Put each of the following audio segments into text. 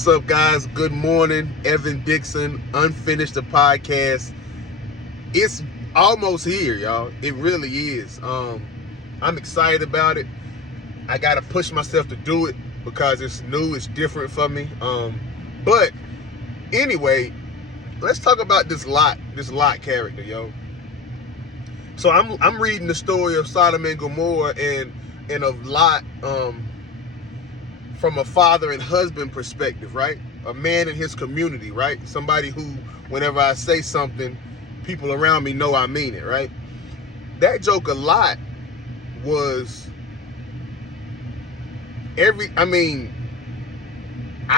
What's up, guys? Good morning. Evan Dixon, Unfinished the podcast. It's almost here, y'all. It really is. I'm excited about it. I gotta push myself to do it because it's new, it's different for me. But anyway, let's talk about this Lot character, yo. So I'm reading the story of Sodom and Gomorrah and of Lot from a father and husband perspective, right? A man in his community, right? Somebody who, whenever I say something, people around me know I mean it, right? That joker Lot was I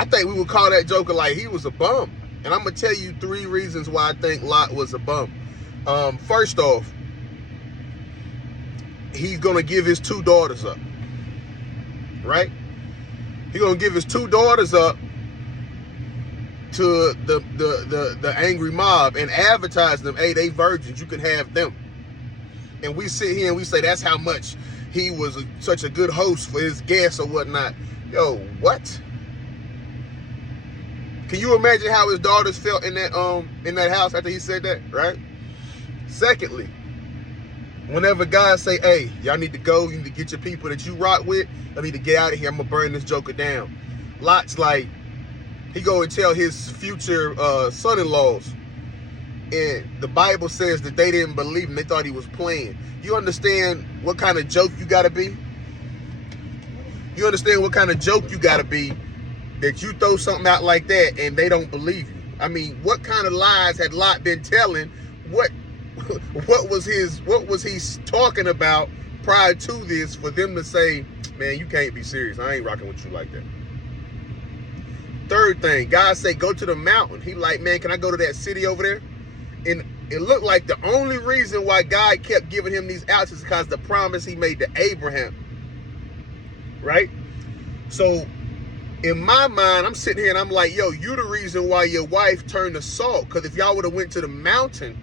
think we would call that joker like he was a bum. And I'm gonna tell you 3 reasons why I think Lot was a bum. First off, he's gonna give his 2 daughters up, right? He's gonna give his 2 daughters up to the angry mob and advertise them. Hey, they virgins, you can have them. And we sit here and we say that's how much he was such a good host for his guests or whatnot. Yo, what? Can you imagine how his daughters felt in that house after he said that, right? Secondly, whenever guys say, hey, y'all need to go, you need to get your people that you rock with, I need to get out of here, I'm gonna burn this joker down. Lot's like, he go and tell his future son-in-laws, and the Bible says that they didn't believe him, they thought he was playing. You understand what kind of joke you gotta be? You understand what kind of joke you gotta be that you throw something out like that and they don't believe you? I mean, what kind of lies had Lot been telling? What was he talking about prior to this for them to say, man, you can't be serious, I ain't rocking with you like that? Third thing, God say go to the mountain. He like, man, can I go to that city over there? And it looked like the only reason why God kept giving him these outs is because the promise he made to Abraham, right? So in my mind, I'm sitting here and I'm like, yo, you the reason why your wife turned to salt, because if y'all would have went to the mountain,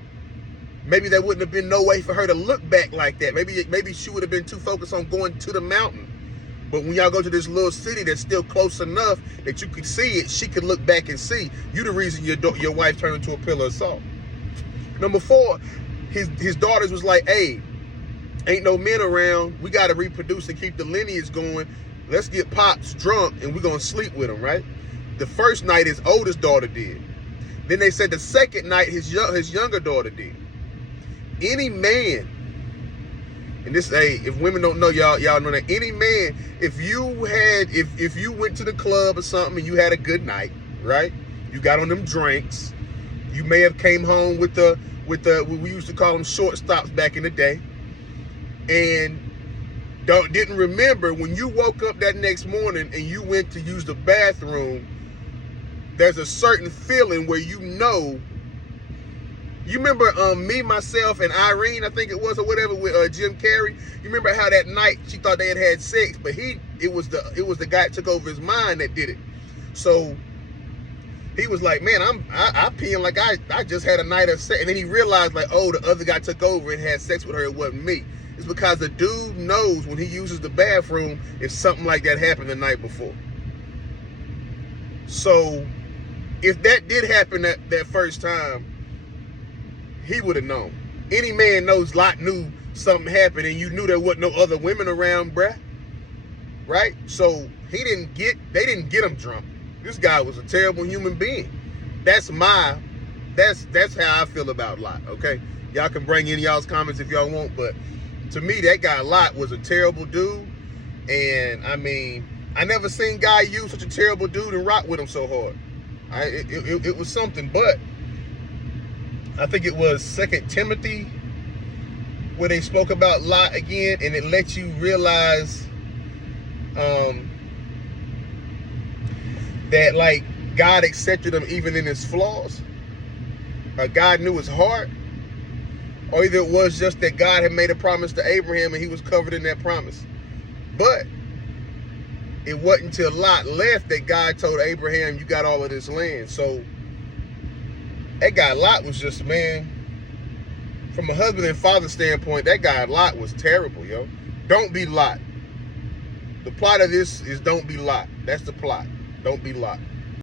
maybe there wouldn't have been no way for her to look back like that. Maybe she would have been too focused on going to the mountain. But when y'all go to this little city that's still close enough that you could see it, she could look back and see. You the reason your wife turned into a pillar of salt. Number 4, his daughters was like, hey, ain't no men around. We got to reproduce and keep the lineage going. Let's get Pops drunk and we're going to sleep with him, right? The first night his oldest daughter did. Then they said the second night his younger daughter did. Any man, and this, hey, if women don't know, y'all know that any man, if you went to the club or something and you had a good night, right? You got on them drinks. You may have came home with we used to call them shortstops back in the day, and didn't remember when you woke up that next morning and you went to use the bathroom. There's a certain feeling where you know. You remember Me, Myself, and Irene, I think it was, or whatever, with Jim Carrey. You remember how that night she thought they had sex, but it was the guy that took over his mind that did it. So he was like, man, I peeing like I just had a night of sex. And then he realized, like, oh, the other guy took over and had sex with her. It wasn't me. It's because the dude knows when he uses the bathroom if something like that happened the night before. So if that did happen that first time, he would have known. Any man knows Lot knew something happened and you knew there wasn't no other women around, bruh. Right? So they didn't get him drunk. This guy was a terrible human being. That's how I feel about Lot, okay? Y'all can bring in y'all's comments if y'all want, but to me, that guy Lot was a terrible dude. And I mean, I never seen guy use such a terrible dude and rock with him so hard. It was something, but I think it was 2 Timothy where they spoke about Lot again, and it lets you realize that, like, God accepted him even in his flaws. God knew his heart. Or either it was just that God had made a promise to Abraham and he was covered in that promise. But it wasn't until Lot left that God told Abraham, you got all of this land. So that guy Lot was just, man, from a husband and father standpoint, that guy Lot was terrible, yo. Don't be Lot. The plot of this is don't be Lot. That's the plot. Don't be Lot.